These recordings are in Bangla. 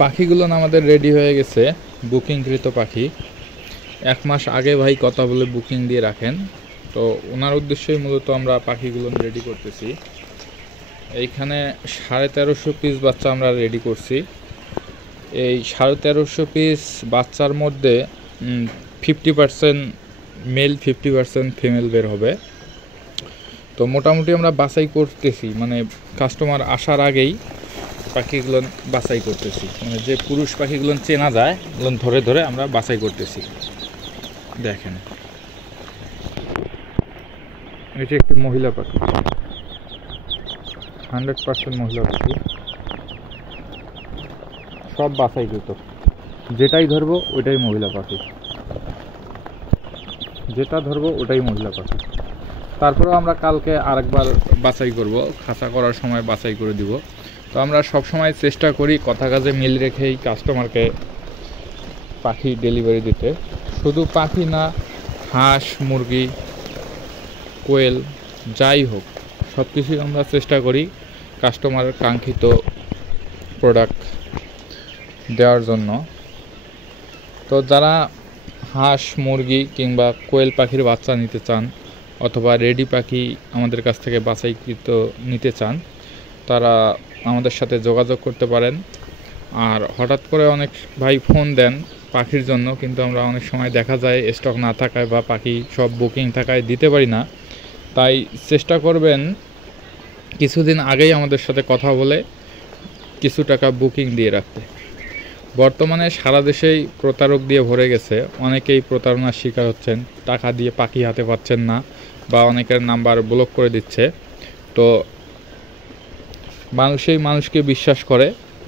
পাখিগুলো আমাদের রেডি হয়ে গেছে, বুকিংকৃত পাখি। 1 মাস আগে ভাই কথা বলে বুকিং দিয়ে রাখেন। তো ওনার উদ্দেশ্যই মূলত আমরা পাখিগুলো রেডি করতেছি। এইখানে 1350 পিস বাচ্চা আমরা রেডি করছি। এই 1350 পিস বাচ্চার মধ্যে 50% মেল 50% ফিমেল বের হবে। তো মোটামুটি আমরা বাছাই করতেছি, মানে কাস্টমার আসার আগেই পাখিগুলো বাছাই করতেছি, মানে যে পুরুষ পাখিগুলো চেনা যায় ওগুলো ধরে ধরে আমরা বাছাই করতেছি। দেখেন, এটি একটি মহিলা পাখি, 100% মহিলা পাখি, সব বাছাইকৃত। যেটাই ধরবো ওইটাই মহিলা পাখি, যেটা ধরবো ওটাই মহিলা পাখি। তারপরেও আমরা কালকে আরেকবার বাছাই করব, খাঁচা করার সময় বাছাই করে দিব। তো আমরা সব সময় চেষ্টা করি কথা কাজে মিল রেখেই কাস্টমারকে পাখি ডেলিভারি দিতে। শুধু পাখি না, হাঁস, মুরগি, কোয়েল, যাই হোক সব কিছুই আমরা চেষ্টা করি কাস্টমারের কাঙ্ক্ষিত প্রোডাক্ট দেওয়ার জন্য। তো যারা হাঁস, মুরগি কিংবা কোয়েল পাখির বাচ্চা নিতে চান অথবা রেডি পাখি আমাদের কাছ থেকে বাছাইকৃত নিতে চান, তারা আমাদের সাথে যোগাযোগ করতে পারেন। আর হঠাৎ করে অনেক ভাই ফোন দেন পাখির জন্য, কিন্তু আমরা অনেক সময় দেখা যায় স্টক না থাকায় বা পাখি সব বুকিং থাকায় দিতে পারি না। তাই চেষ্টা করবেন কিছুদিন আগেই আমাদের সাথে কথা বলে কিছু টাকা বুকিং দিয়ে রাখতে। বর্তমানে সারা দেশেই প্রতারক দিয়ে ভরে গেছে, অনেকেই প্রতারণার শিকার হচ্ছেন, টাকা দিয়ে পাখি হাতে পাচ্ছেন না বা অনেকের নাম্বার ব্লক করে দিচ্ছে। তো মানুষই মানুষকে বিশ্বাস করে,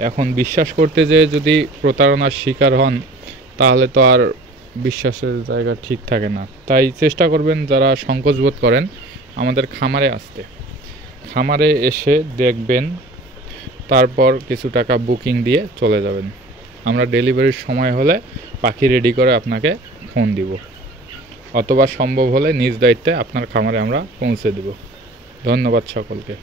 এখন বিশ্বাস করতে যেয়ে যদি প্রতারণার শিকার হন তাহলে তো আর বিশ্বাসের জায়গা ঠিক থাকে না। তাই চেষ্টা করবেন যারা সংকোচ বোধ করেন আমাদের খামারে আসতে, খামারে এসে দেখবেন, তারপর কিছু টাকা বুকিং দিয়ে চলে যাবেন। আমরা ডেলিভারির সময় হলে পাখি রেডি করে আপনাকে ফোন দিব, অথবা সম্ভব হলে নিজ দায়িত্বে আপনার খামারে আমরা পৌঁছে দেব। ধন্যবাদ সকলকে।